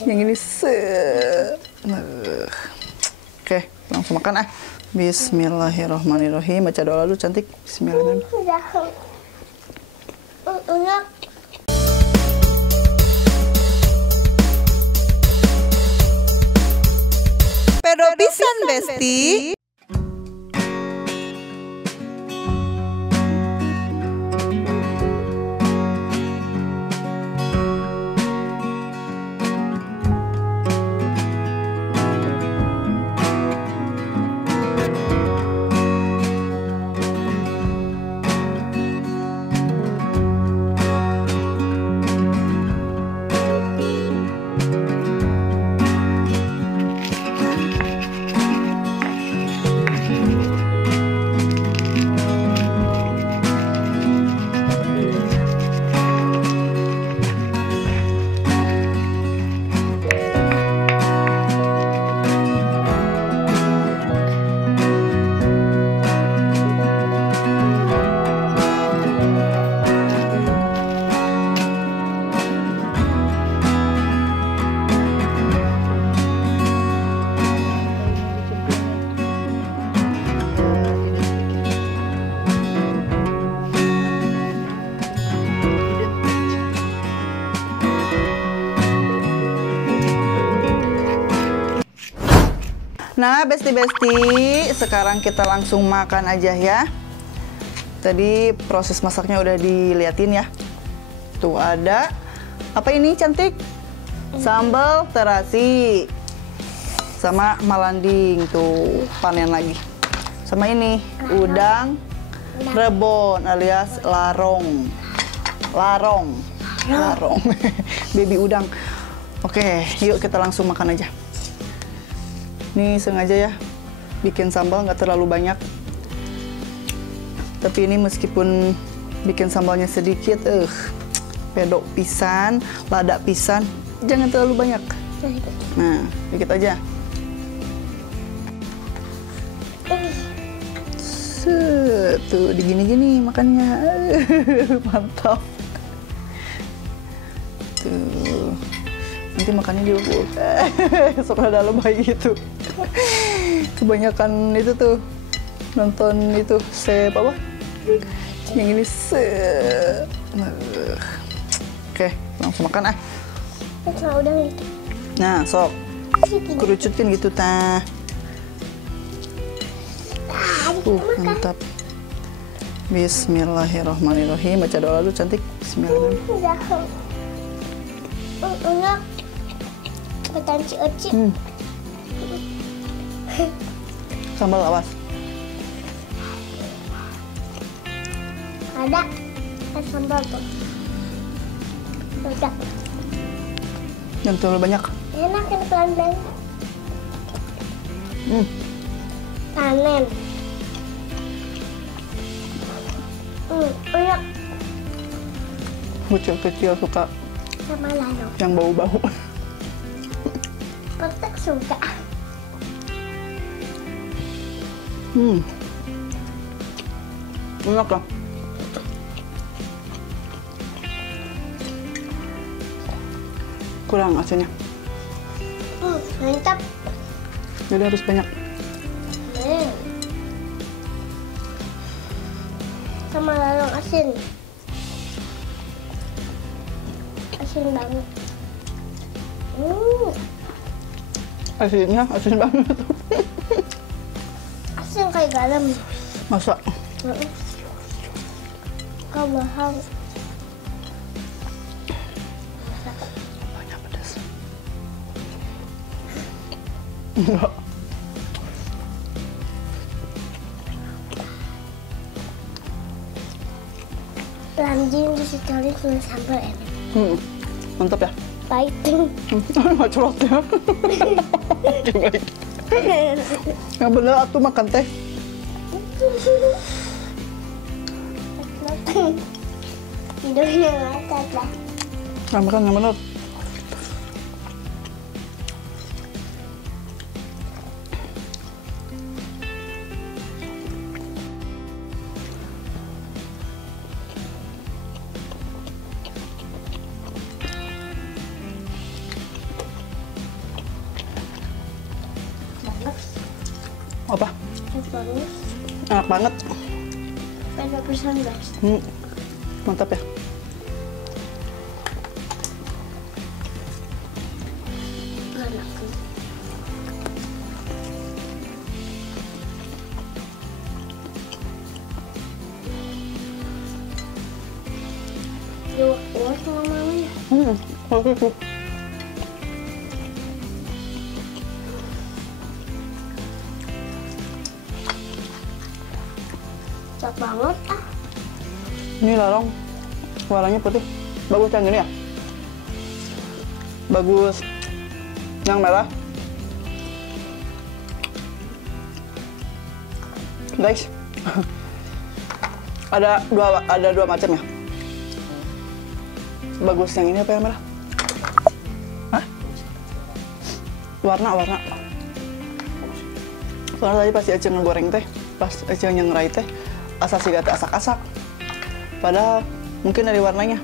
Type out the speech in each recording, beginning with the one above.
Yang ini Oke, langsung makan ah. Bismillahirrahmanirrahim. Baca doa dulu cantik. Bismillahirrahmanirrahim. Pedo pisan besti. Nah, besti-besti, sekarang kita langsung makan aja ya. Tadi proses masaknya udah diliatin ya. Tuh ada, apa ini cantik? Sambal terasi. Sama malanding, tuh panen lagi. Sama ini, udang rebon alias larong. Larong. Baby udang. Oke, yuk kita langsung makan aja. Ini sengaja ya bikin sambal nggak terlalu banyak, tapi ini meskipun bikin sambalnya sedikit, pedok pisan, lada pisan, jangan terlalu banyak. Nah, dikit aja. Tuh digini-gini makannya, mantap. Tuh. Nanti makannya diubuk. Suka dalam bayi gitu. Kebanyakan itu tuh nonton itu apa? Yang ini Oke, langsung makan ah. Udah gitu. Nah, sok. Kerucutin gitu tah. Mantap. Bismillahirrahmanirrahim. Baca doa dulu cantik. Bismillahirrahmanirrahim. Enak. Petanci oci. Sambal awas. Ada sambal tuh. Udah. Jangan terlalu banyak. Enak kan pelan-pelan. Panen. Enak. Kecil-kecil suka Sama lalu. yang bau-bau. Petek suka. Enak lah. Kurang asinnya. Mantap. Jadi harus banyak. Sama lalong asin. Asin banget. Asinnya asin banget. Asin kayak garam. Masa? Kau bohong. Banyak pedas. Enggak. Lanjut sekali dengan sambal enak. Mantap ya. Pahit. Nggak colot ya. Baik. Yang bener aku makan teh. Tidurnya ngakak lah. Nah, makan yang bener. Apa? bagus. Enak banget. Sepeda pisan best. Mantap ya. Enak. Yuk, kuat sama mamanya. Oke tuh. Cak banget ah. Ini larong, warnanya putih. Bagus yang ini ya? Bagus. Yang merah. Guys, ada dua macam ya. Bagus yang ini apa yang merah? Hah? Warna. Soalnya tadi pas Ece ngegoreng teh, pas Ece ngerai teh, asa sih gak asak-asak. Padahal mungkin dari warnanya.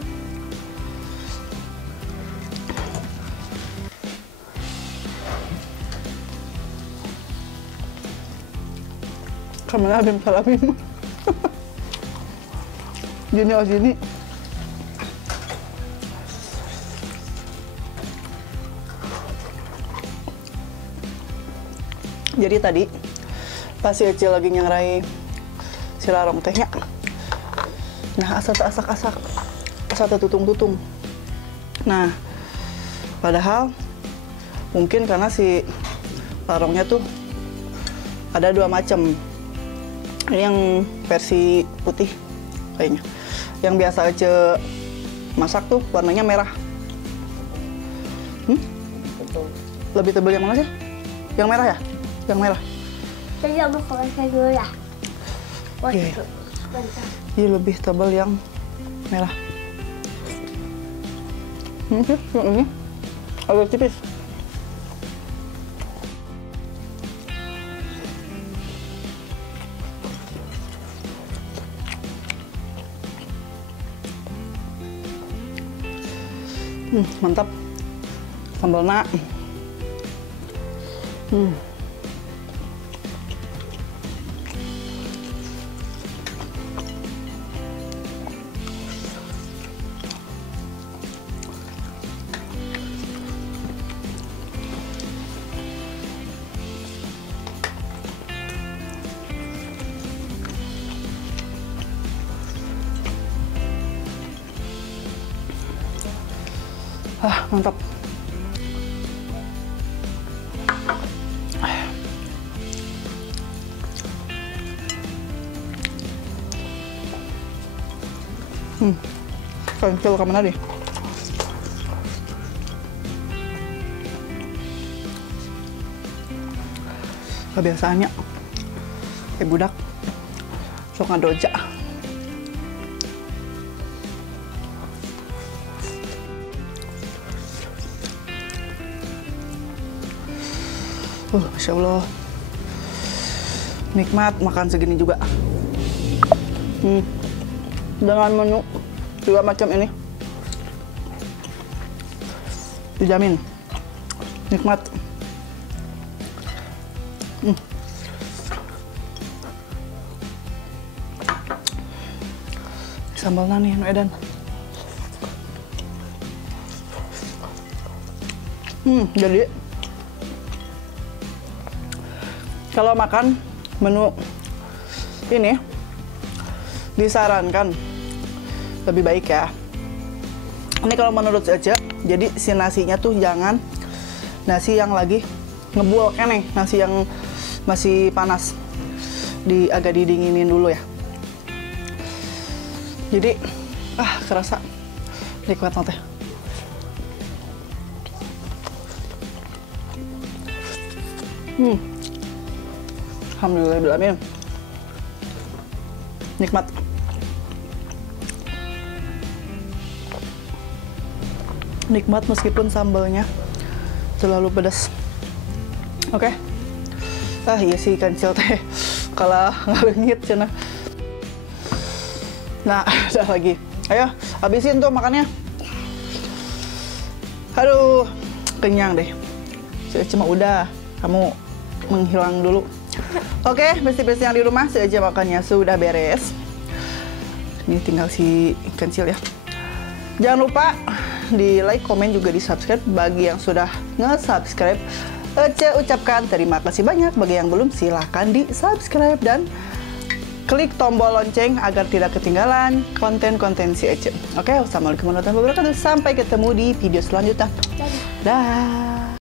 Kamera bim salamim. Gini oh gini. Jadi tadi pas si Ece lagi nyengrai si larong tehnya, nah asa asak-asak, asa tutung-tutung. Nah, padahal mungkin karena si larongnya tuh ada dua macam. Ini yang versi putih kayaknya. Yang biasa Ece masak tuh warnanya merah. Lebih tebal yang mana sih? Yang merah ya? Yang merah. Jadi aku koleksi dulu ya. Iya. Bentar. Ini lebih tebal yang merah. Yang ini agak tipis. Mantap. Sambalnya. Mantap. Kancil ke mana deh? Kebiasaannya kayak budak sok ngadoja. Masya Allah, nikmat makan segini juga. Dengan menu dua macam ini, dijamin nikmat. Sambalnya nih, Edan. Jadi kalau makan menu ini disarankan lebih baik ya. Ini kalau menurut Ece, jadi si nasinya tuh jangan nasi yang lagi ngebul keneh, nasi yang masih panas, agak didinginin dulu ya. Jadi kerasa nikmat banget. Alhamdulillahirrahmanirrahim. Nikmat. Nikmat meskipun sambalnya terlalu pedas. Oke. Iya sih kancil teh kalah ngalengit cenah. Nah, ada lagi. Ayo, habisin tuh makannya. Aduh, kenyang deh. Cuma udah, kamu menghilang dulu. Oke, besti-besti yang di rumah saja makannya sudah beres. Ini tinggal si kecil ya. Jangan lupa di like, komen, juga di subscribe. Bagi yang sudah nge-subscribe, Ece ucapkan terima kasih banyak. Bagi yang belum, silahkan di subscribe dan klik tombol lonceng agar tidak ketinggalan konten-konten si Ece. Oke, wassalamualaikum warahmatullahi wabarakatuh. Sampai ketemu di video selanjutnya. Dah.